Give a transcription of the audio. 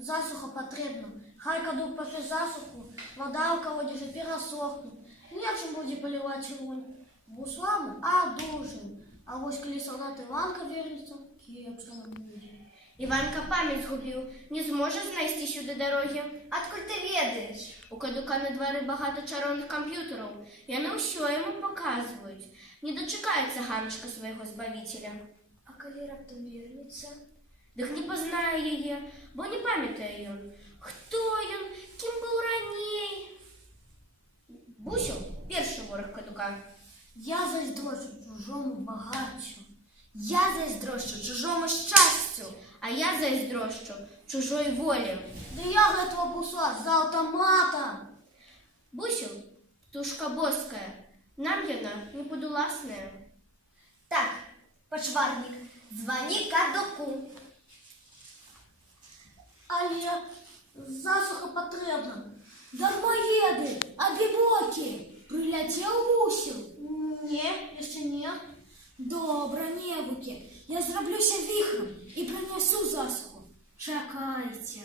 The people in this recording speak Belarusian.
Засуха патрэбна. Хай кадук пасля засуху, вода ў калодзежы перасохне. Нечым будзе паліваць чырвонь. Буславы адужаем. А вось калі салдат Іванка вернецца, кепска будзе. Іванка памяць згубіў, не зможа знайсці сюды дарогі. Адкуль ты ведаеш? У кадука на двары багата чароўных камп'ютараў. Яны ўсё яму паказваюць. Не дачакаецца Ганачка свайго збавіцеля. А калі раптам вернецца? Дык не пазнае яе, бо не памятае ён. Хто ён, кім быў раней? Бусел – першы вораг кадука. Я зайздрошчу чужому багаццю. Я зайздрошчу чужому шчасцю. А я зайздрошчу чужой волі. Ды я гэтага бусла з аўтамата. Бусел – птушка боская. Нам яна не падуласная. Так, пачварнік, звані кадуку. Але засуха патрэбна. Дармаеды, абібокі, прыляцеў Бусел? Не, яшчэ не. Добра, невукі, я зраблюся віхрам і прынясу засуху. Чакайце.